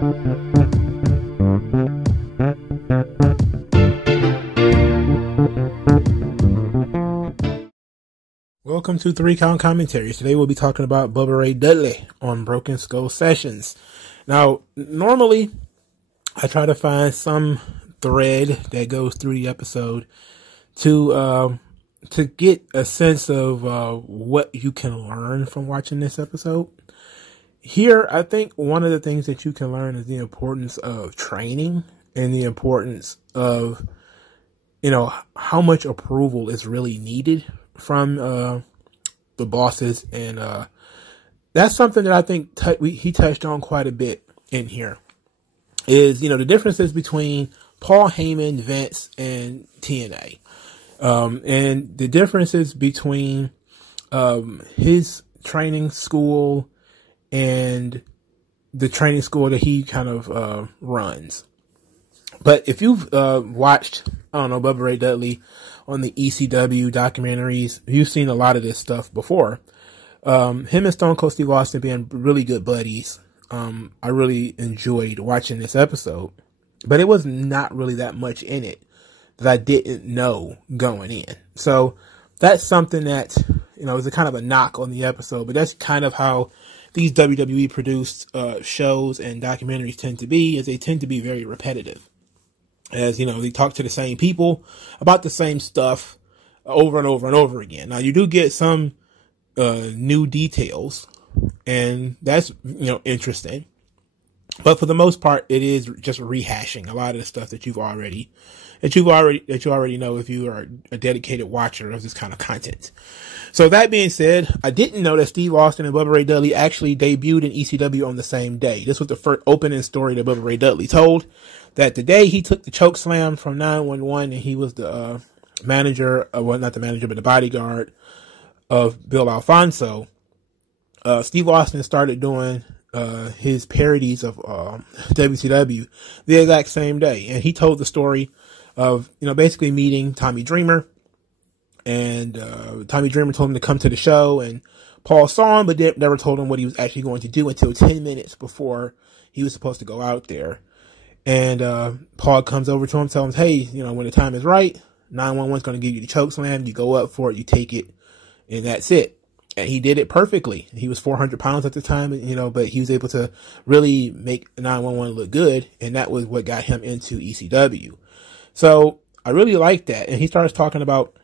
Welcome to 3 Count Commentaries. Today we'll be talking about Bubba Ray Dudley on Broken Skull Sessions. Now, normally I try to find some thread that goes through the episode to get a sense of what you can learn from watching this episode. Here, I think one of the things that you can learn is the importance of training and the importance of, how much approval is really needed from the bosses, and that's something that I think he touched on quite a bit in here. Is the differences between Paul Heyman, Vince, and TNA, and the differences between his training school and the training school that he kind of runs. But if you've watched, Bubba Ray Dudley on the ECW documentaries, you've seen a lot of this stuff before. Him and Stone Cold Steve Austin being really good buddies. I really enjoyed watching this episode, but it was not really that much in it that I didn't know going in. So that's something that, is a kind of a knock on the episode, but that's kind of how these WWE produced shows and documentaries tend to be, is they tend to be very repetitive. As, they talk to the same people about the same stuff over and over and over again. Now, you do get some new details, and that's, interesting. But for the most part, it is just rehashing a lot of the stuff that you already know if you are a dedicated watcher of this kind of content. So that being said, I didn't know that Steve Austin and Bubba Ray Dudley actually debuted in ECW on the same day. This was the first opening story that Bubba Ray Dudley told, that the day he took the choke slam from 911 and he was the manager, not the manager, but the bodyguard of Bill Alfonso, Steve Austin started doing his parodies of WCW the exact same day. And he told the story of, basically meeting Tommy Dreamer. And Tommy Dreamer told him to come to the show, and Paul saw him, but never told him what he was actually going to do until 10 minutes before he was supposed to go out there. And Paul comes over to him, tells him, hey, when the time is right, 911 is going to give you the choke slam. You go up for it, you take it, and that's it. And he did it perfectly. He was 400 pounds at the time, but he was able to really make 911 look good, and that was what got him into ECW. So I really like that. And he starts talking about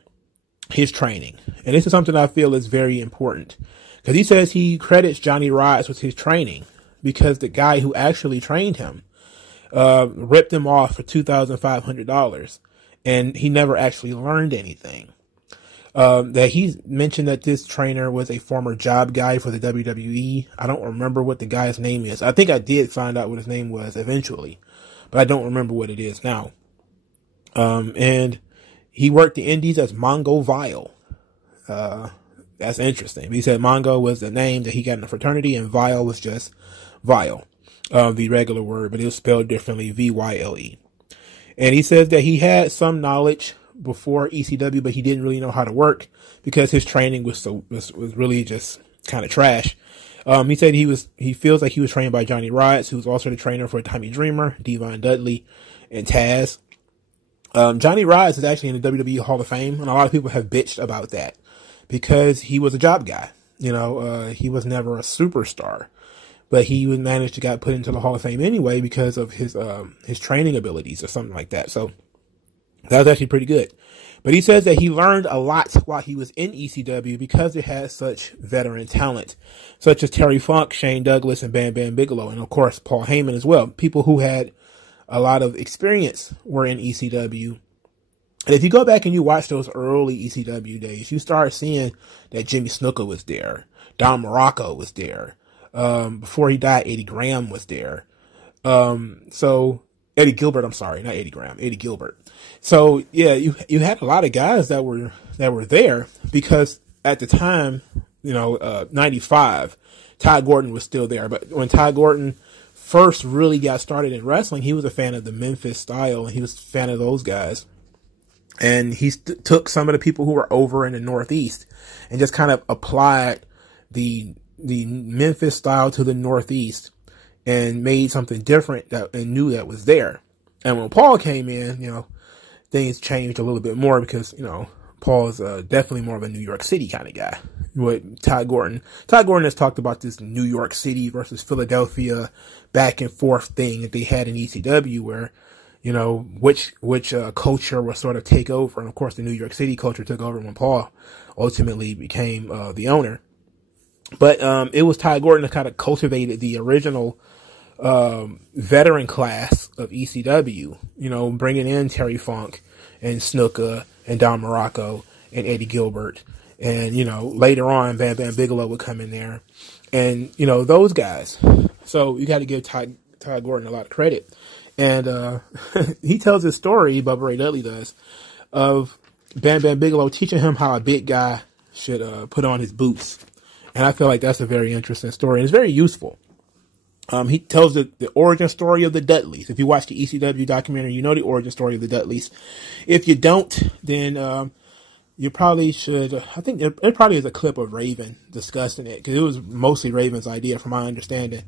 his training. And this is something I feel is very important, because he says he credits Johnny Rodz with his training, because the guy who actually trained him ripped him off for $2,500, and he never actually learned anything. That he mentioned that this trainer was a former job guy for the WWE. I don't remember what the guy's name is. I think I did find out what his name was eventually, but I don't remember what it is now. And he worked the indies as Mongo Vile. That's interesting. He said Mongo was the name that he got in the fraternity, and Vile was just Vile, the regular word, but it was spelled differently, V-Y-L-E. And he says that he had some knowledge before ECW, but he didn't really know how to work because his training was really just kind of trash. He said he feels like he was trained by Johnny Rodz, who was also the trainer for Tommy Dreamer, Devon Dudley, and Taz. Johnny Rodz is actually in the WWE Hall of Fame, and a lot of people have bitched about that because he was a job guy. He was never a superstar, but he managed to get put into the Hall of Fame anyway because of his training abilities or something like that. So that was actually pretty good. But he says that he learned a lot while he was in ECW because it had such veteran talent, such as Terry Funk, Shane Douglas, and Bam Bam Bigelow, and of course Paul Heyman as well. People who had a lot of experience were in ECW. And if you go back and you watch those early ECW days, you start seeing that Jimmy Snuka was there. Don Morocco was there. Before he died, Eddie Graham was there. Eddie Gilbert, I'm sorry, not Eddie Graham, Eddie Gilbert. So yeah, you had a lot of guys that were there because at the time, 95, Ty Gordon was still there. But when Ty Gordon first really got started in wrestling, he was a fan of the Memphis style, and he was a fan of those guys. And he took some of the people who were over in the Northeast and just kind of applied the Memphis style to the Northeast and made something different and knew that was there. And when Paul came in, things changed a little bit more because, Paul's definitely more of a New York City kind of guy. With Todd Gordon has talked about this New York City versus Philadelphia back and forth thing that they had in ECW where, which culture will sort of take over. And of course, the New York City culture took over when Paul ultimately became the owner. But it was Todd Gordon that kind of cultivated the original veteran class of ECW, bringing in Terry Funk and Snuka and Don Morocco and Eddie Gilbert. And, later on, Bam Bam Bigelow would come in there. And, those guys. So you got to give Todd Gordon a lot of credit. And he tells his story, Bubba Ray Dudley does, of Bam Bam Bigelow teaching him how a big guy should put on his boots. And I feel like that's a very interesting story. And it's very useful. He tells the origin story of the Dudleys. If you watch the ECW documentary, you know the origin story of the Dudleys. If you don't, then you probably should. I think it probably is a clip of Raven discussing it, because it was mostly Raven's idea from my understanding.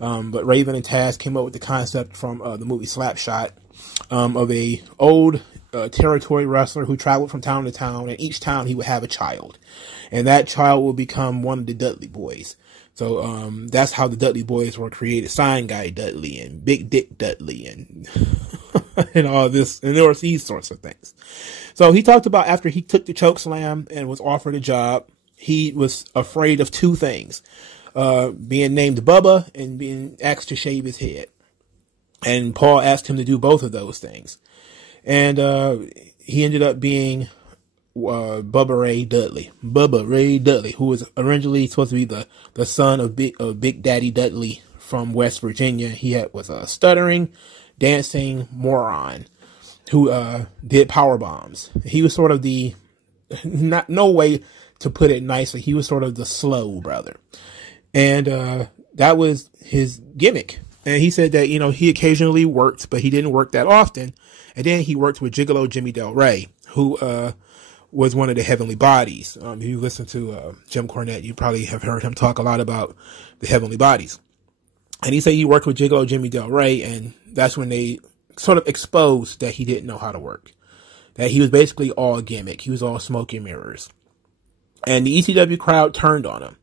But Raven and Taz came up with the concept from the movie Slapshot of a old territory wrestler who traveled from town to town, and each town he would have a child. And that child would become one of the Dudley Boys. So that's how the Dudley Boys were created. Sign Guy Dudley and Big Dick Dudley and and all this. And there were these sorts of things. So he talked about after he took the choke slam and was offered a job, he was afraid of two things. Being named Bubba and being asked to shave his head. And Paul asked him to do both of those things. And he ended up being Bubba Ray Dudley, who was originally supposed to be the son of Big Daddy Dudley from West Virginia. He was a stuttering, dancing moron who did power bombs. He was sort of no way to put it nicely, he was sort of the slow brother. And that was his gimmick. And he said that, he occasionally worked, but he didn't work that often. And then he worked with Gigolo Jimmy Del Rey, who was one of the Heavenly Bodies. If you listen to Jim Cornette, you probably have heard him talk a lot about the Heavenly Bodies. And he said he worked with Gigolo Jimmy Del Rey, and that's when they sort of exposed that he didn't know how to work. That he was basically all gimmick. He was all smoke and mirrors. And the ECW crowd turned on him,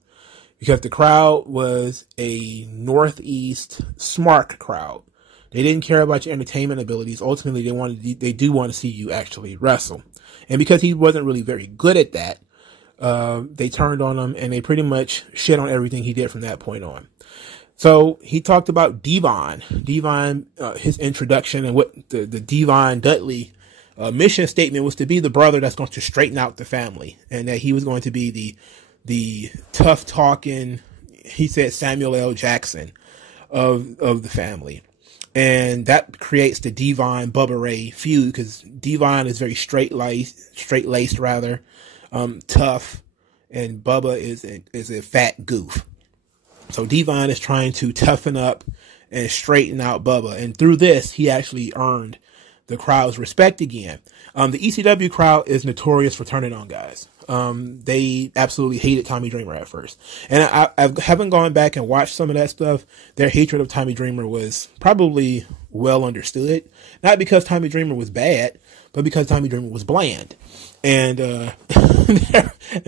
because the crowd was a Northeast smart crowd. They didn't care about your entertainment abilities. Ultimately, they do want to see you actually wrestle. And because he wasn't really very good at that, they turned on him, and they pretty much shit on everything he did from that point on. So he talked about Devon, his introduction, and what the Devon Dudley mission statement was to be the brother that's going to straighten out the family, and that he was going to be the tough talking, he said, Samuel L. Jackson of the family. And that creates the Devon Bubba Ray feud, because Devon is very straight laced rather, tough, and Bubba is a fat goof. So Devon is trying to toughen up and straighten out Bubba, and through this, he actually earned the crowd's respect again. The ECW crowd is notorious for turning on guys. They absolutely hated Tommy Dreamer at first. And I haven't gone back and watched some of that stuff. Their hatred of Tommy Dreamer was probably well understood. Not because Tommy Dreamer was bad, but because Tommy Dreamer was bland. And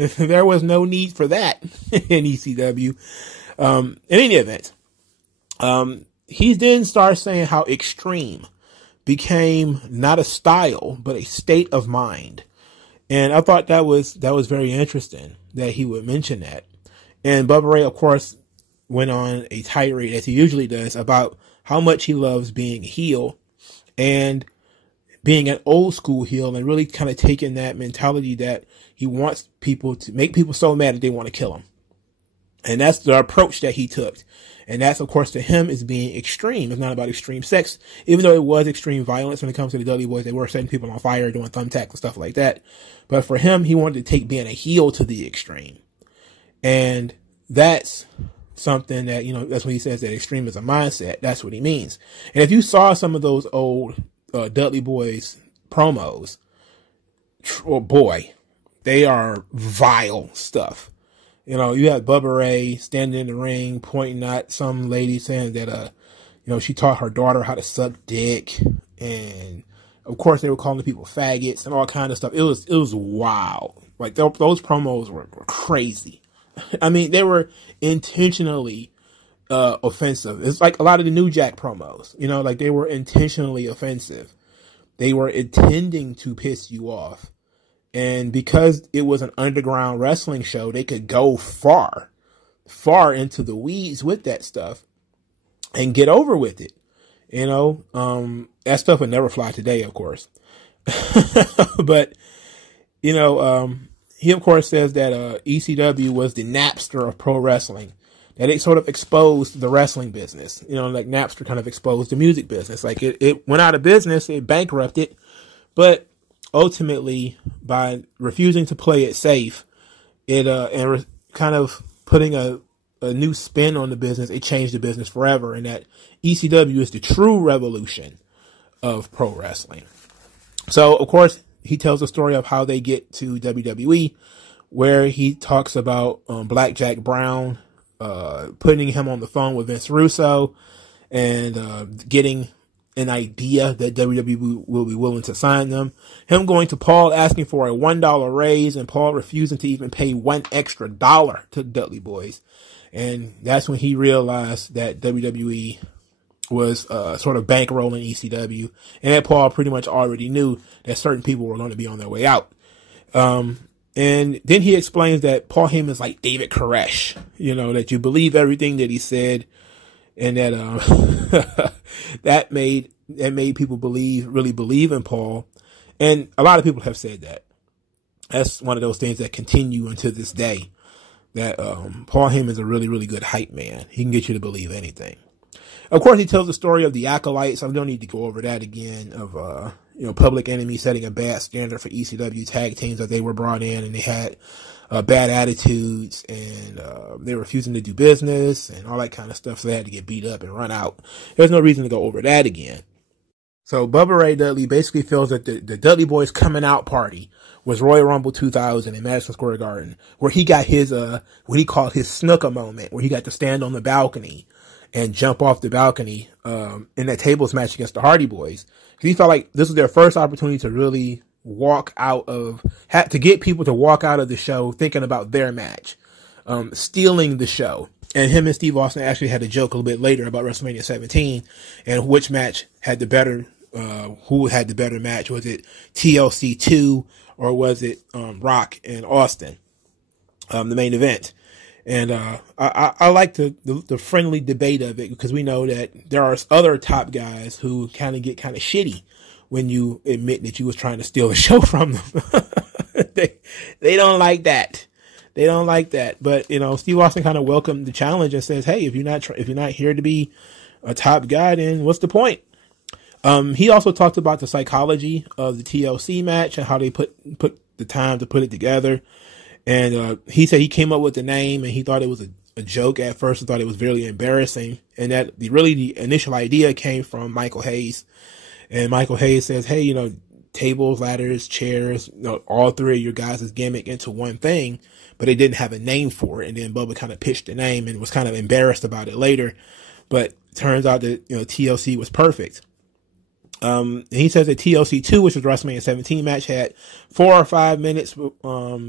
there was no need for that in ECW. In any event, he then starts saying how Extreme became not a style, but a state of mind. And I thought that was very interesting that he would mention that. And Bubba Ray, of course, went on a tirade, as he usually does, about how much he loves being a heel and being an old school heel, and really kind of taking that mentality that he wants people to make people so mad that they want to kill him. And that's the approach that he took. And that's, of course, to him is being extreme. It's not about extreme sex, even though it was extreme violence when it comes to the Dudley Boys. They were setting people on fire, doing thumbtacks and stuff like that. But for him, he wanted to take being a heel to the extreme. And that's something that, that's when he says that extreme is a mindset. That's what he means. And if you saw some of those old Dudley Boys promos, oh boy, they are vile stuff. You know, you had Bubba Ray standing in the ring pointing at some lady saying that, you know, she taught her daughter how to suck dick. And of course they were calling people faggots and all kind of stuff. It was wild. Like those promos were crazy. I mean, they were intentionally offensive. It's like a lot of the New Jack promos, you know, like they were intentionally offensive. They were intending to piss you off. And because it was an underground wrestling show, they could go far into the weeds with that stuff and get over with it. You know, that stuff would never fly today, of course. But, you know, he of course says that ECW was the Napster of pro wrestling. That it sort of exposed the wrestling business. You know, like Napster kind of exposed the music business. Like it went out of business, it bankrupted, but ultimately by refusing to play it safe, it kind of putting a new spin on the business, it changed the business forever. And that ECW is the true revolution of pro wrestling. So of course he tells the story of how they get to WWE, where he talks about Blackjack Brown putting him on the phone with Vince Russo and getting an idea that WWE will be willing to sign them. Him going to Paul asking for a $1 raise and Paul refusing to even pay $1 extra to the Dudley Boys. And that's when he realized that WWE was sort of bankrolling ECW, and that Paul pretty much already knew that certain people were going to be on their way out. And then he explains that Paul Heyman's like David Koresh, you know, that you believe everything that he said, and that that made people really believe in Paul. And a lot of people have said that. That's one of those things that continue until this day, that Paul Heyman's a really, really good hype man. He can get you to believe anything. Of course, he tells the story of the Acolytes. I don't need to go over that again, of you know, Public Enemy setting a bad standard for ECW tag teams that they were brought in, and they had bad attitudes, and they were refusing to do business and all that kind of stuff, so they had to get beat up and run out. There's no reason to go over that again. So Bubba Ray Dudley basically feels that the Dudley Boys coming out party was Royal Rumble 2000 in Madison Square Garden, where he got his what he called his snooker moment, where he got to stand on the balcony and jump off the balcony in that tables match against the Hardy Boys. He felt like this was their first opportunity to really to get people to walk out of the show thinking about their match, stealing the show. And him and Steve Austin actually had a joke a little bit later about WrestleMania 17 and which match had the better, who had the better match. Was it TLC 2 or was it Rock and Austin, the main event? And I like the friendly debate of it, because we know that there are other top guys who kind of get kind of shitty when you admit that you was trying to steal the show from them. They don't like that. They don't like that. But you know, Steve Austin kind of welcomed the challenge and says, "Hey, if you're not here to be a top guy, then what's the point?" He also talked about the psychology of the TLC match and how they put the time to put it together. And he said he came up with the name and he thought it was a joke at first. He thought it was very embarrassing. And that the initial idea came from Michael Hayes. And Michael Hayes says, hey, you know, tables, ladders, chairs, you know, all three of your guys' gimmick into one thing, but they didn't have a name for it. And then Bubba kind of pitched the name and was kind of embarrassed about it later. But turns out that, you know, TLC was perfect. And he says that TLC 2, which was WrestleMania 17 match, had 4 or 5 minutes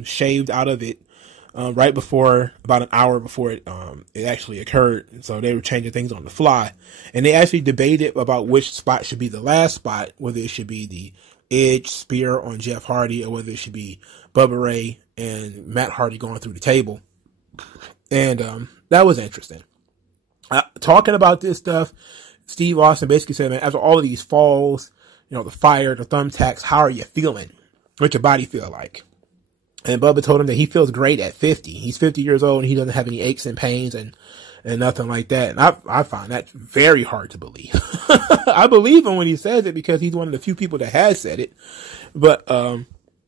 shaved out of it right before, about an hour before it actually occurred. So they were changing things on the fly. And they actually debated about which spot should be the last spot, whether it should be the Edge spear on Jeff Hardy or whether it should be Bubba Ray and Matt Hardy going through the table. And that was interesting. Talking about this stuff, Steve Austin basically said, man, after all of these falls, you know, the fire, the thumbtacks, how are you feeling? What's your body feel like? And Bubba told him that he feels great at 50. He's 50 years old and he doesn't have any aches and pains and nothing like that. And I find that very hard to believe. I believe him when he says it because he's one of the few people that has said it. But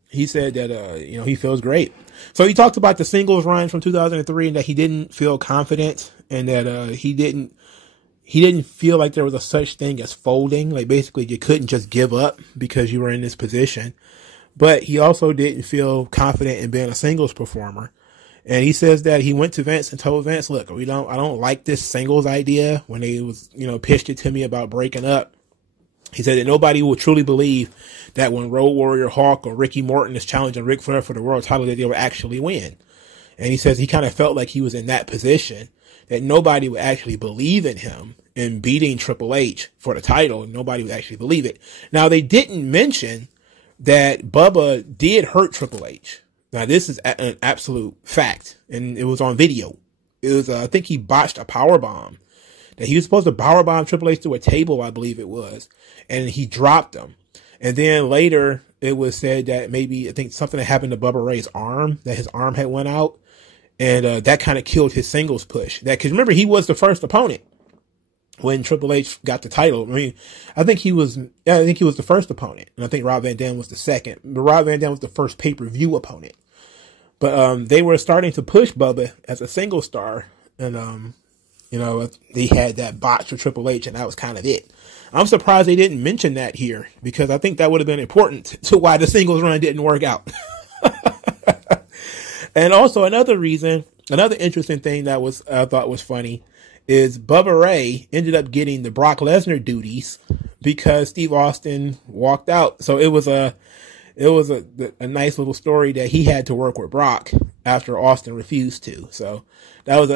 he said that, you know, he feels great. So he talked about the singles run from 2003 and that he didn't feel confident and that he didn't feel like there was a such thing as folding. Like basically you couldn't just give up because you were in this position. But he also didn't feel confident in being a singles performer. And he says that he went to Vince and told Vince, look, I don't like this singles idea when they was, pitched it to me about breaking up. He said that nobody will truly believe that when Road Warrior Hawk or Ricky Morton is challenging Ric Flair for the world title, that they will actually win. And he says he kind of felt like he was in that position, that nobody would actually believe in him in beating Triple H for the title. Nobody would actually believe it. Now, they didn't mention that Bubba did hurt Triple H. Now, this is an absolute fact, and it was on video. It was, I think he botched a power bomb. That he was supposed to power bomb Triple H to a table, I believe it was, and he dropped him. And then later, it was said that maybe, I think something had happened to Bubba Ray's arm, that his arm had went out, and that kind of killed his singles push. Because remember, he was the first opponent when Triple H got the title. I mean, I think he was the first opponent, and I think Rob Van Dam was the second. But Rob Van Dam was the first pay-per-view opponent. But they were starting to push Bubba as a single star, and they had that botch with Triple H, and that was kind of it. I'm surprised they didn't mention that here, because I think that would have been important to why the singles run didn't work out. And also another interesting thing that I thought was funny is Bubba Ray ended up getting the Brock Lesnar duties because Steve Austin walked out. So it was a nice little story that he had to work with Brock after Austin refused to. So that was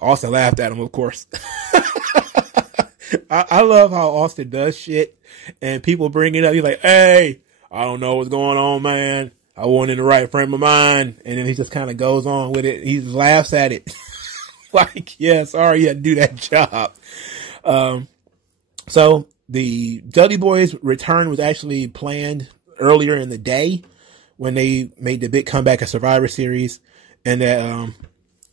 Austin laughed at him, of course. I love how Austin does shit and people bring it up. He's like, hey, I don't know what's going on, man. I wasn't in the right frame of mind. And then he just kind of goes on with it. He laughs at it. Like, yeah, sorry you had to do that job. So the Dudley Boys return was actually planned earlier in the day when they made the big comeback at Survivor Series. And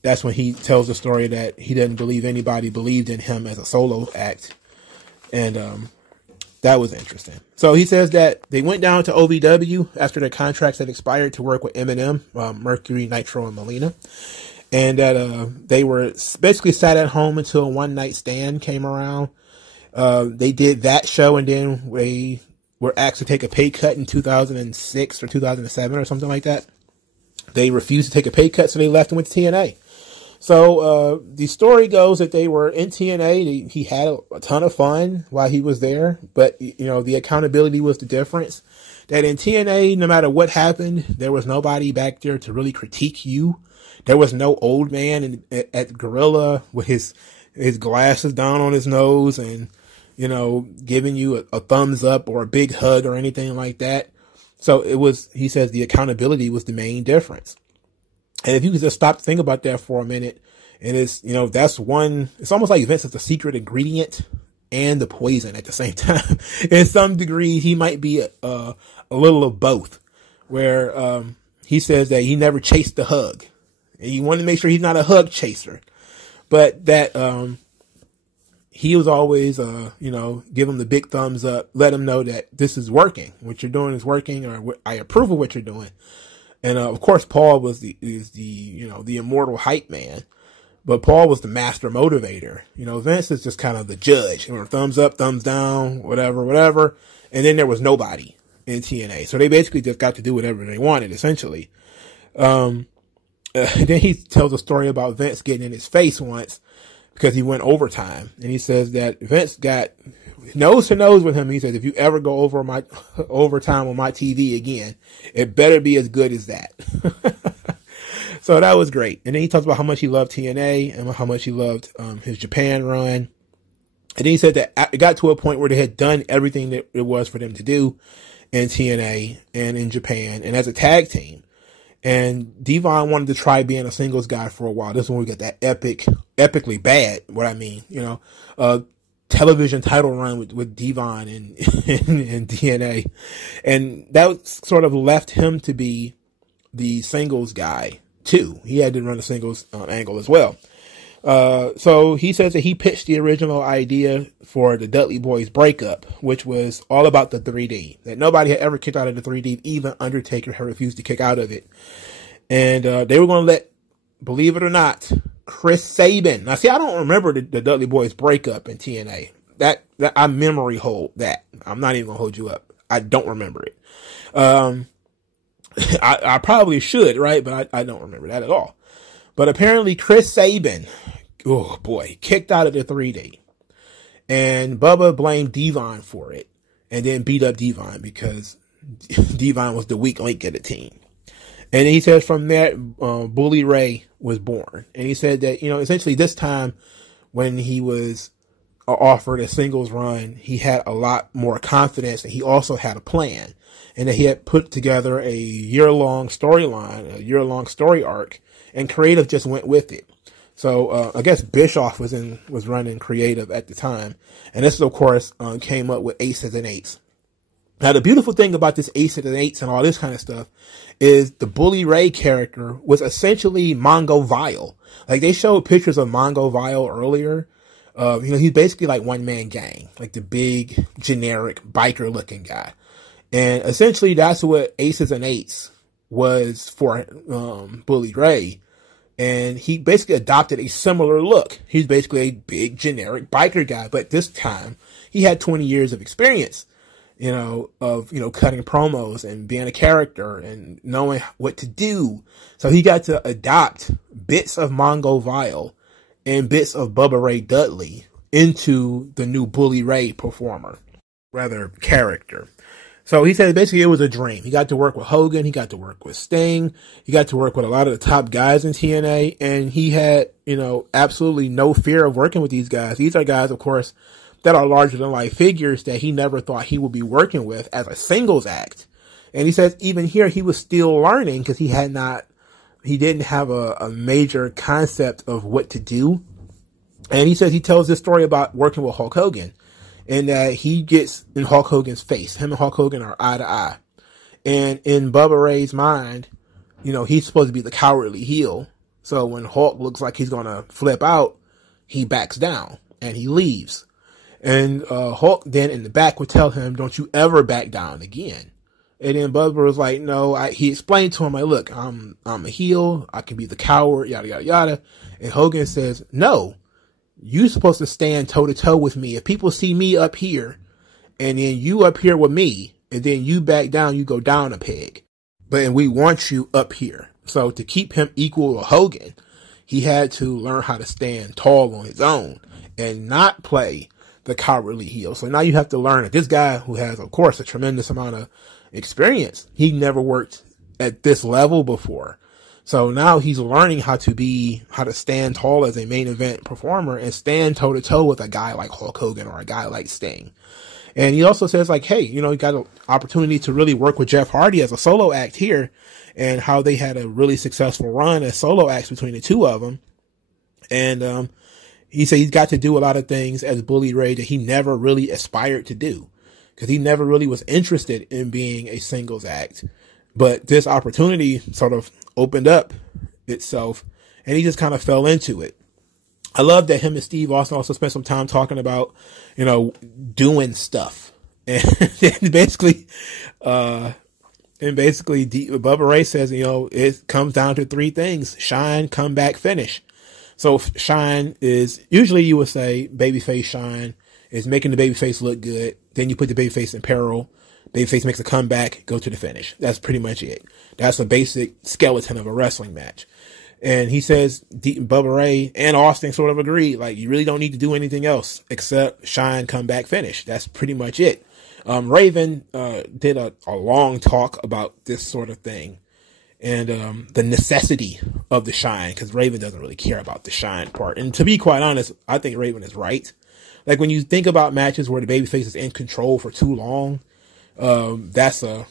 that's when he tells the story that he doesn't believe anybody believed in him as a solo act. And that was interesting. So he says that they went down to OVW after their contracts had expired to work with Eminem, Mercury, Nitro, and Melina. And that they were basically sat at home until a One Night Stand came around. They did that show, and then they were asked to take a pay cut in 2006 or 2007 or something like that. They refused to take a pay cut, so they left and went to TNA. So the story goes that they were in TNA. He had a ton of fun while he was there, but the accountability was the difference. That in TNA, no matter what happened, there was nobody back there to really critique you. There was no old man at Gorilla with his glasses down on his nose and giving you a thumbs up or a big hug or anything like that. So he says the accountability was the main difference. And if you could just stop to think about that for a minute, and it's almost like Vince is the secret ingredient and the poison at the same time. In some degree, he might be a little of both, where he says that he never chased the hug. And you want to make sure he's not a hug chaser, but that he was always, give him the big thumbs up, let him know that this is working. What you're doing is working, or I approve of what you're doing. And of course, Paul is the immortal hype man, but Paul was the master motivator. Vince is just kind of the judge. Thumbs up, thumbs down, whatever. And then there was nobody in TNA, so they basically just got to do whatever they wanted, essentially. Then he tells a story about Vince getting in his face once because he went overtime, and he says that Vince got nose to nose with him. He says, if you ever go over my overtime on my TV again, it better be as good as that. So that was great. And then he talks about how much he loved TNA and how much he loved his Japan run. And then he said that it got to a point where they had done everything that it was for them to do in TNA and in Japan and as a tag team. And Devon wanted to try being a singles guy for a while. This is when we got that epically bad, television title run with Devon and TNA. And that sort of left him to be the singles guy too. He had to run a singles angle as well. So he says that he pitched the original idea for the Dudley Boys breakup, which was all about the 3D, that nobody had ever kicked out of the 3D. Even Undertaker had refused to kick out of it. And they were going to let, believe it or not, Chris Sabin. Now, see, I don't remember the Dudley Boys breakup in TNA. That I memory hold that. I'm not even going to hold you up. I don't remember it. I probably should, right? But I don't remember that at all. But apparently Chris Sabin, oh boy, kicked out of the 3D. And Bubba blamed Devon for it and then beat up Devon because Devon was the weak link of the team. And he says from there, Bully Ray was born. And he said that, essentially this time when he was offered a singles run, he had a lot more confidence and he also had a plan. And that he had put together a year-long storyline, a year-long story arc, and creative just went with it. So I guess Bischoff was running creative at the time. And this, of course, came up with Aces and Eights. Now, the beautiful thing about this Aces and Eights and all this kind of stuff is the Bully Ray character was essentially Mongo Vile. Like, they showed pictures of Mongo Vile earlier. He's basically like One Man Gang, like the big, generic, biker-looking guy. And essentially, that's what Aces and Eights was for Bully Ray. And he basically adopted a similar look. He's basically a big, generic biker guy. But this time, he had 20 years of experience. Of cutting promos and being a character and knowing what to do. So he got to adopt bits of Mongo Vile and bits of Bubba Ray Dudley into the new Bully Ray character. So he said basically it was a dream. He got to work with Hogan. He got to work with Sting. He got to work with a lot of the top guys in TNA. And he had, absolutely no fear of working with these guys. These are guys, of course, that are larger than life figures that he never thought he would be working with as a singles act. And he says even here he was still learning because he didn't have a major concept of what to do. And he says he tells this story about working with Hulk Hogan and that he gets in Hulk Hogan's face. Him and Hulk Hogan are eye to eye. And in Bubba Ray's mind, he's supposed to be the cowardly heel. So when Hulk looks like he's going to flip out, he backs down and he leaves. And Hulk then in the back would tell him, don't you ever back down again. And then Bubba was like, no, he explained to him, like, look, I'm a heel. I can be the coward, yada, yada, yada. And Hogan says, no, you're supposed to stand toe to toe with me. If people see me up here and then you up here with me and then you back down, you go down a peg. And we want you up here. So to keep him equal to Hogan, he had to learn how to stand tall on his own and not play the cowardly heel. So now you have to learn that this guy who has, of course, a tremendous amount of experience, he never worked at this level before. So now he's learning how to stand tall as a main event performer and stand toe to toe with a guy like Hulk Hogan or a guy like Sting. And he also says like, hey, he got an opportunity to really work with Jeff Hardy as a solo act here and how they had a really successful run as solo acts between the two of them. And, he said he's got to do a lot of things as Bully Ray that he never really aspired to do because he never really was interested in being a singles act. But this opportunity sort of opened up itself and he just kind of fell into it. I love that him and Steve Austin also spent some time talking about, doing stuff. And basically, Bubba Ray says, it comes down to three things: shine, come back, finish. So shine is, usually you would say babyface shine is making the babyface look good. Then you put the babyface in peril. Babyface makes a comeback, go to the finish. That's pretty much it. That's a basic skeleton of a wrestling match. And he says Bubba Ray and Austin sort of agree, like, you really don't need to do anything else except shine, come back, finish. That's pretty much it. Raven did a long talk about this sort of thing. And the necessity of the shine, because Raven doesn't really care about the shine part. And to be quite honest, I think Raven is right. Like when you think about matches where the babyface is in control for too long, that's a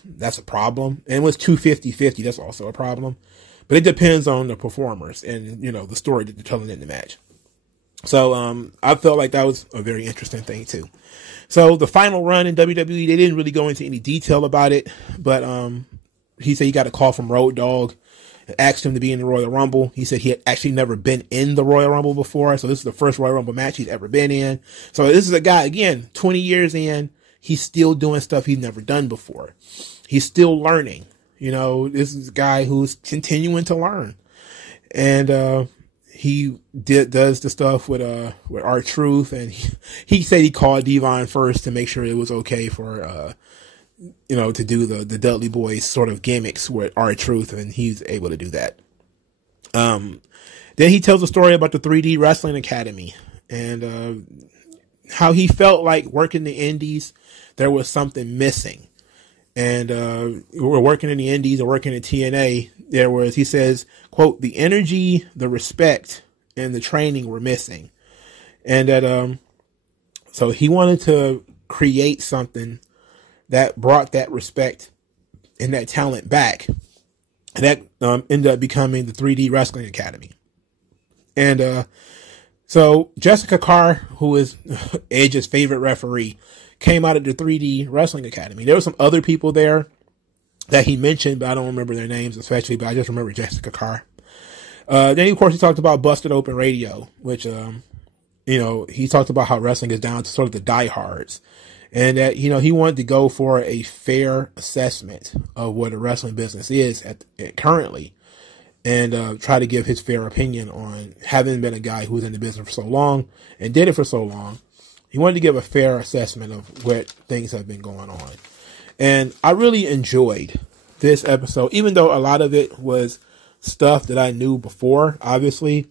problem. And with 250-50, that's also a problem. But it depends on the performers and the story that they're telling in the match. So I felt like that was a very interesting thing too. So the final run in WWE, they didn't really go into any detail about it, but he said he got a call from Road Dogg and asked him to be in the Royal Rumble. He said he had actually never been in the Royal Rumble before. So this is the first Royal Rumble match he's ever been in. So this is a guy, again, 20 years in, he's still doing stuff he's never done before. He's still learning. This is a guy who's continuing to learn. And, he does the stuff with R-Truth, and he said he called Devon first to make sure it was okay for, to do the Dudley Boys sort of gimmicks with R-Truth, and he's able to do that. Then he tells a story about the 3D Wrestling Academy and how he felt like working the indies, there was something missing. And we're working in the indies or working in TNA, there was, he says, quote, the energy, the respect, and the training were missing. And that so he wanted to create something that brought that respect and that talent back. And that ended up becoming the 3D Wrestling Academy. And so Jessica Carr, who is Edge's favorite referee, came out of the 3D Wrestling Academy. There were some other people there that he mentioned, but I don't remember their names especially, but I just remember Jessica Carr. Then, of course, he talked about Busted Open Radio, which, he talked about how wrestling is down to sort of the diehards. And that, he wanted to go for a fair assessment of what a wrestling business is currently. And try to give his fair opinion on, having been a guy who was in the business for so long and did it for so long. He wanted to give a fair assessment of what things have been going on. And I really enjoyed this episode, even though a lot of it was stuff that I knew before, obviously.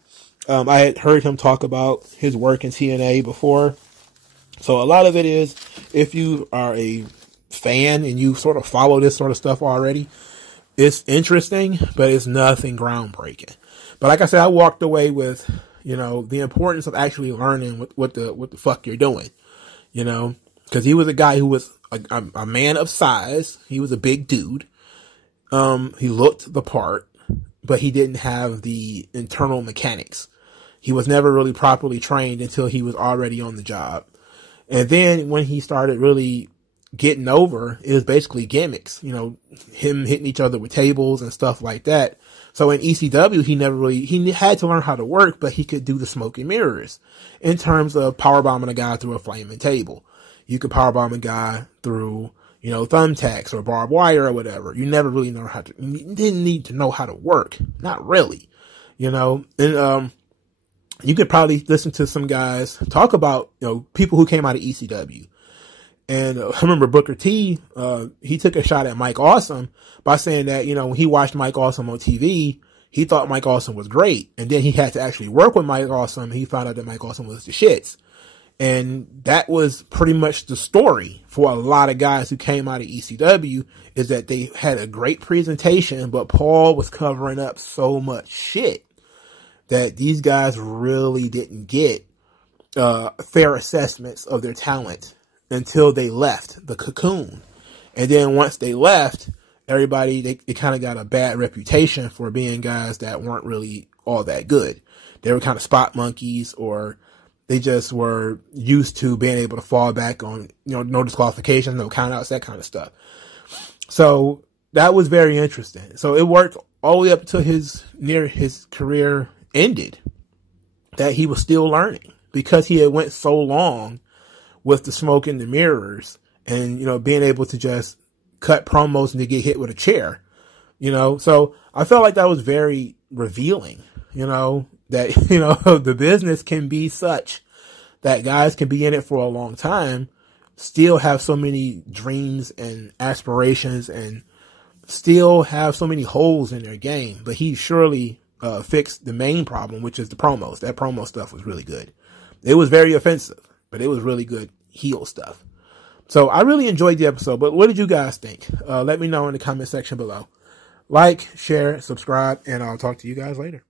I had heard him talk about his work in TNA before. So a lot of it is, if you are a fan and you sort of follow this sort of stuff already, it's interesting, but it's nothing groundbreaking. But like I said, I walked away with, the importance of actually learning what the fuck you're doing, because he was a guy who was a man of size. He was a big dude. He looked the part, but he didn't have the internal mechanics. He was never really properly trained until he was already on the job. And then when he started really getting over, it was basically gimmicks, him hitting each other with tables and stuff like that. So in ECW, he had to learn how to work, but he could do the smoke and mirrors in terms of powerbombing a guy through a flaming table. You could powerbomb a guy through, thumbtacks or barbed wire or whatever. You never really you didn't need to know how to work. Not really, and, you could probably listen to some guys talk about, people who came out of ECW. And I remember Booker T, he took a shot at Mike Awesome by saying that, when he watched Mike Awesome on TV, he thought Mike Awesome was great. And then he had to actually work with Mike Awesome. He found out that Mike Awesome was the shits. And that was pretty much the story for a lot of guys who came out of ECW, is that they had a great presentation, but Paul was covering up so much shit that these guys really didn't get fair assessments of their talent until they left the cocoon. And then once they left, everybody, they kind of got a bad reputation for being guys that weren't really all that good. They were kind of spot monkeys, or they just were used to being able to fall back on, no disqualifications, no countouts, that kind of stuff. So that was very interesting. So it worked all the way up to his career ended, that he was still learning, because he had went so long with the smoke and the mirrors and, being able to just cut promos and to get hit with a chair, so I felt like that was very revealing, that, the business can be such that guys can be in it for a long time, still have so many dreams and aspirations, and still have so many holes in their game. But he surely fixed the main problem, which is the promos. That promo stuff was really good. It was very offensive, but it was really good heel stuff. So I really enjoyed the episode, but what did you guys think? Let me know in the comment section below. Like, share, subscribe, and I'll talk to you guys later.